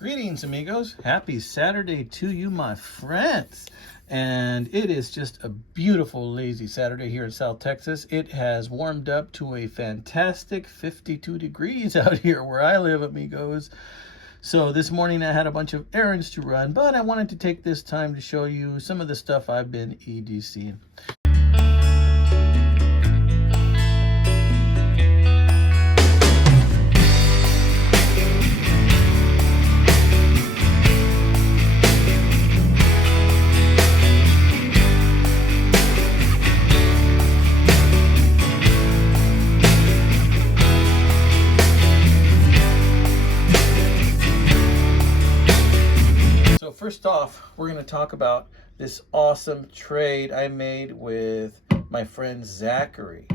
Greetings, amigos. Happy Saturday to you, my friends. And it is just a beautiful, lazy Saturday here in South Texas. It has warmed up to a fantastic 52 degrees out here where I live, amigos. So this morning I had a bunch of errands to run, but I wanted to take this time to show you some of the stuff I've been EDCing. First off, we're going to talk about this awesome trade I made with my friend Zachary.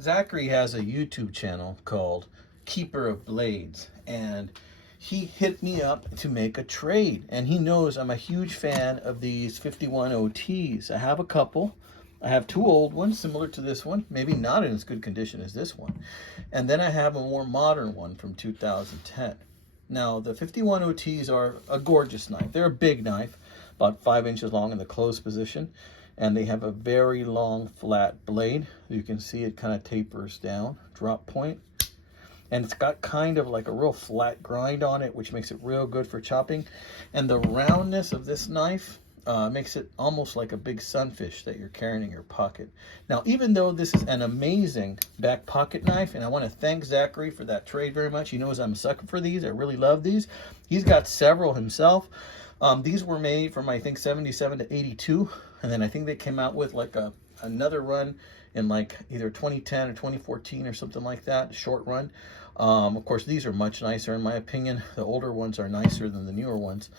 Zachary has a YouTube channel called Keeper of Blades, and he hit me up to make a trade. And he knows I'm a huge fan of these 51 OTs. I have a couple. I have two old ones similar to this one, maybe not in as good condition as this one. And then I have a more modern one from 2010. Now, the 51 OTs are a gorgeous knife. They're a big knife, about 5 inches long in the closed position, and they have a very long, flat blade. You can see it kind of tapers down, drop point, and it's got kind of like a real flat grind on it, which makes it real good for chopping. And the roundness of this knife makes it almost like a big sunfish that you're carrying in your pocket. Now, even though this is an amazing back pocket knife, and I want to thank Zachary for that trade very much. He knows I'm a sucker for these. I really love these. He's got several himself. These were made from, I think, 77 to 82. And then I think they came out with like another run in like either 2010 or 2014 or something like that, short run. Of course, these are much nicer in my opinion. The older ones are nicer than the newer ones.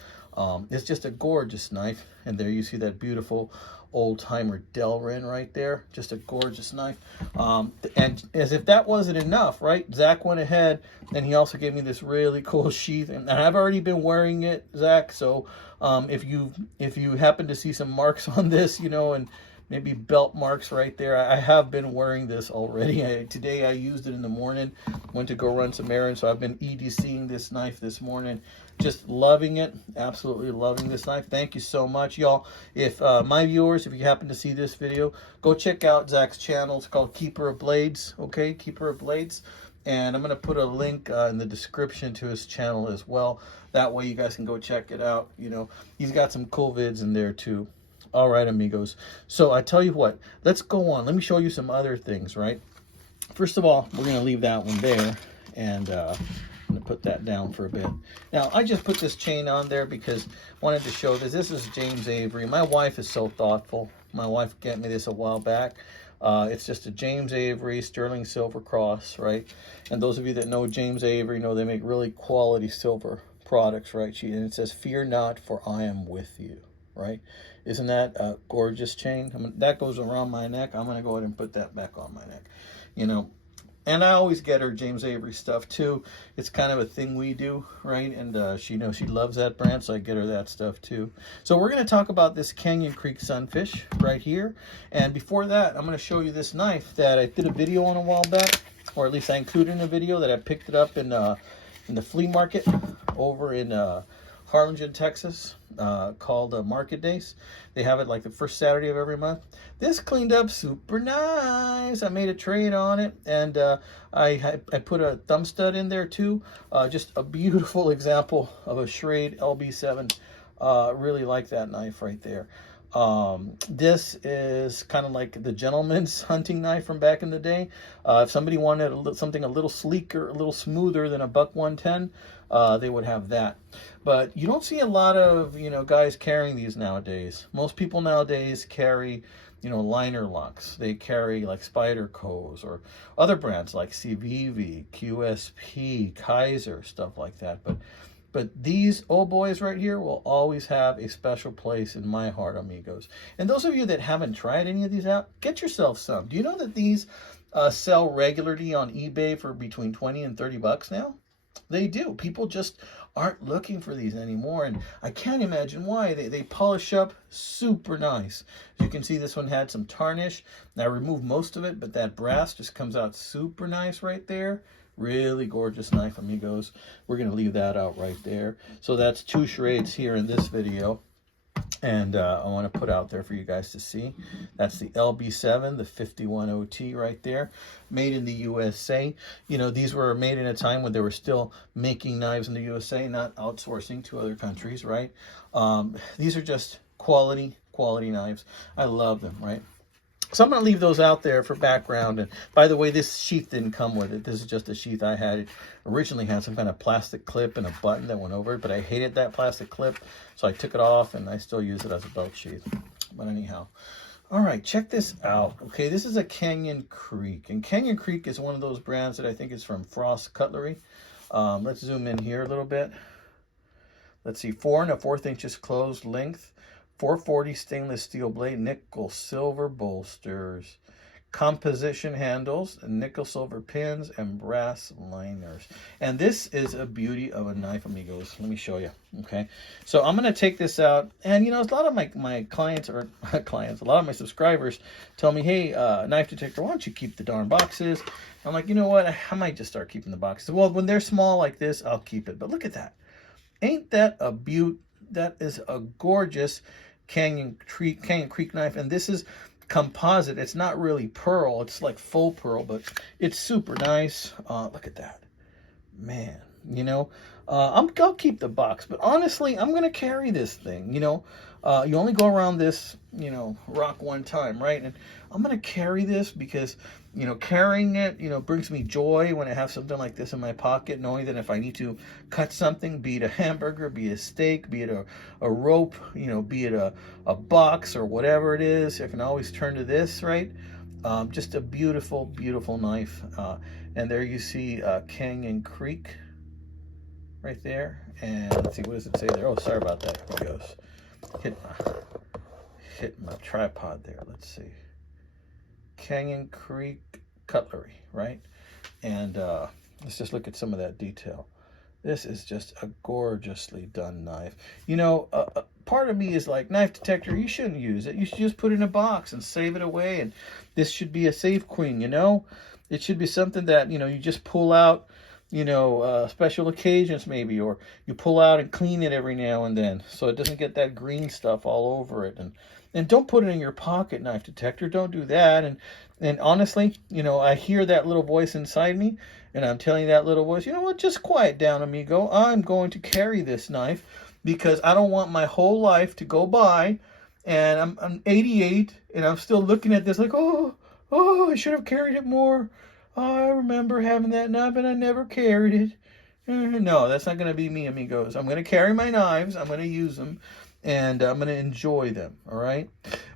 It's just a gorgeous knife, and there you see that beautiful old-timer Delrin right there. Just a gorgeous knife. And as if that wasn't enough, right? Zach went ahead, and he also gave me this really cool sheath, and I've already been wearing it, Zach. So if you happen to see some marks on this, you know, and maybe belt marks right there, I have been wearing this already. Today I used it in the morning, went to go run some errands, so I've been EDCing this knife this morning. Just loving it, absolutely loving this knife. Thank you so much, y'all. If my viewers, if you happen to see this video, go check out Zach's channel. It's called Keeper of Blades, okay? Keeper of Blades. And I'm going to put a link in the description to his channel as well. That way you guys can go check it out. You know, he's got some cool vids in there too. All right, amigos. So I tell you what, let's go on. Let me show you some other things, right? First of all, we're going to leave that one there, and I'm going to put that down for a bit. Now, I just put this chain on there because I wanted to show this. This is James Avery. My wife is so thoughtful. My wife got me this a while back. It's just a James Avery sterling silver cross, right? And those of you that know James Avery know they make really quality silver products, right? And it says, "Fear not, for I am with you." Right? Isn't that a gorgeous chain? That goes around my neck. I'm going to go ahead and put that back on my neck. You know, and I always get her James Avery stuff too. It's kind of a thing we do, right? And she knows she loves that brand, so I get her that stuff too. So we're going to talk about this Canyon Creek Sunfish right here. And before that, I'm going to show you this knife that I did a video on a while back, or at least I included in a video that I picked it up in the flea market over in Harlingen, Texas, called Market Days. They have it like the first Saturday of every month. This cleaned up super nice. I made a trade on it, and I put a thumb stud in there too. Just a beautiful example of a Schrade LB7. Really like that knife right there. This is kind of like the gentleman's hunting knife from back in the day. If somebody wanted something a little sleeker, a little smoother than a buck 110, they would have that. But you don't see a lot of, you know, guys carrying these nowadays. Most people nowadays carry, you know, liner locks. They carry like Spyderco's or other brands like CVV, QSP, Kaiser, stuff like that. But these old boys right here will always have a special place in my heart, amigos. And those of you that haven't tried any of these out, get yourself some. Do you know that these sell regularly on eBay for between 20 and 30 bucks now? They do. People just aren't looking for these anymore, and I can't imagine why. They polish up super nice. As you can see, this one had some tarnish. Now I removed most of it, but that brass just comes out super nice right there. Really gorgeous knife, amigos. We're going to leave that out right there. So that's 2 Schrades here in this video. And I want to put out there for you guys to see. That's the LB7, the 51OT right there, made in the USA. You know, these were made in a time when they were still making knives in the USA, not outsourcing to other countries, right? These are just quality knives. I love them, right? So I'm going to leave those out there for background. And by the way, this sheath didn't come with it. This is just a sheath I had. It originally had some kind of plastic clip and a button that went over it, but I hated that plastic clip. So I took it off, and I still use it as a belt sheath. But anyhow, all right, check this out. Okay, this is a Canyon Creek. And Canyon Creek is one of those brands that I think is from Frost Cutlery. Let's zoom in here a little bit. Let's see, 4 1/4 inches closed length. 440 stainless steel blade, nickel silver bolsters, composition handles, nickel silver pins, and brass liners. And this is a beauty of a knife, amigos. Let me show you. Okay, so I'm going to take this out, and you know, a lot of my clients, or clients, a lot of my subscribers tell me, hey, Knife Detector, why don't you keep the darn boxes? I'm like, you know what, I might just start keeping the boxes. Well, when they're small like this, I'll keep it. But look at that. Ain't that a beaut? That is a gorgeous Canyon Creek knife, and this is composite. It's not really pearl, it's like faux pearl, but it's super nice. Look at that, man. You know, I'll keep the box, but honestly, I'm gonna carry this thing. You know, you only go around this, you know, rock one time, right? And I'm gonna carry this because, you know, carrying it, you know, brings me joy when I have something like this in my pocket, knowing that if I need to cut something, be it a hamburger, be it a steak, be it a rope, you know, be it a box or whatever it is, I can always turn to this, right? Just a beautiful, beautiful knife. And there you see Canyon Creek right there. And let's see, what does it say there? Oh, sorry about that. Here it goes. Hit my tripod there. Let's see. Canyon Creek Cutlery, right? And let's just look at some of that detail. This is just a gorgeously done knife. You know, part of me is like, Knife Detector, you shouldn't use it. You should just put it in a box and save it away. And this should be a safe queen, you know? It should be something that, you know, you just pull out, you know, special occasions maybe, or you pull out and clean it every now and then so it doesn't get that green stuff all over it. And don't put it in your pocket, Knife Detector. Don't do that. And honestly, you know, I hear that little voice inside me, and I'm telling that little voice, you know what, just quiet down, amigo. I'm going to carry this knife because I don't want my whole life to go by, and I'm 88, and I'm still looking at this like, oh, I should have carried it more. I remember having that knife, and I never carried it. No, that's not going to be me, amigos. I'm going to carry my knives. I'm going to use them. And I'm going to enjoy them, all right?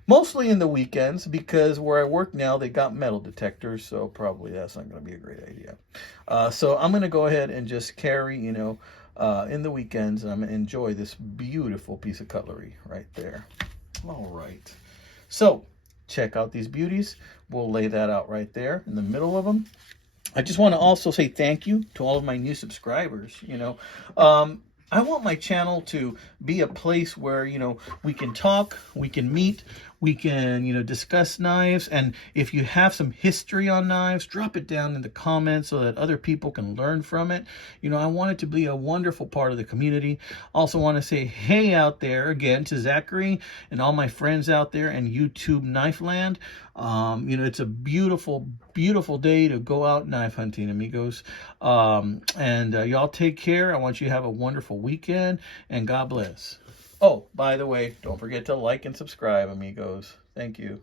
Mostly in the weekends, because where I work now, they got metal detectors, so probably that's not going to be a great idea. So I'm going to go ahead and just carry, you know, in the weekends, and I'm going to enjoy this beautiful piece of cutlery right there. All right. So check out these beauties. We'll lay that out right there in the middle of them. I just want to also say thank you to all of my new subscribers, you know. I want my channel to be a place where, you know, we can talk, we can meet, we can, you know, discuss knives. And if you have some history on knives, drop it down in the comments so that other people can learn from it. You know, I want it to be a wonderful part of the community. Also want to say hey out there again to Zachary and all my friends out there in YouTube Knife Land. You know, it's a beautiful, beautiful day to go out knife hunting, amigos. Y'all take care. I want you to have a wonderful weekend, and God bless. Oh, by the way, don't forget to like and subscribe, amigos. Thank you.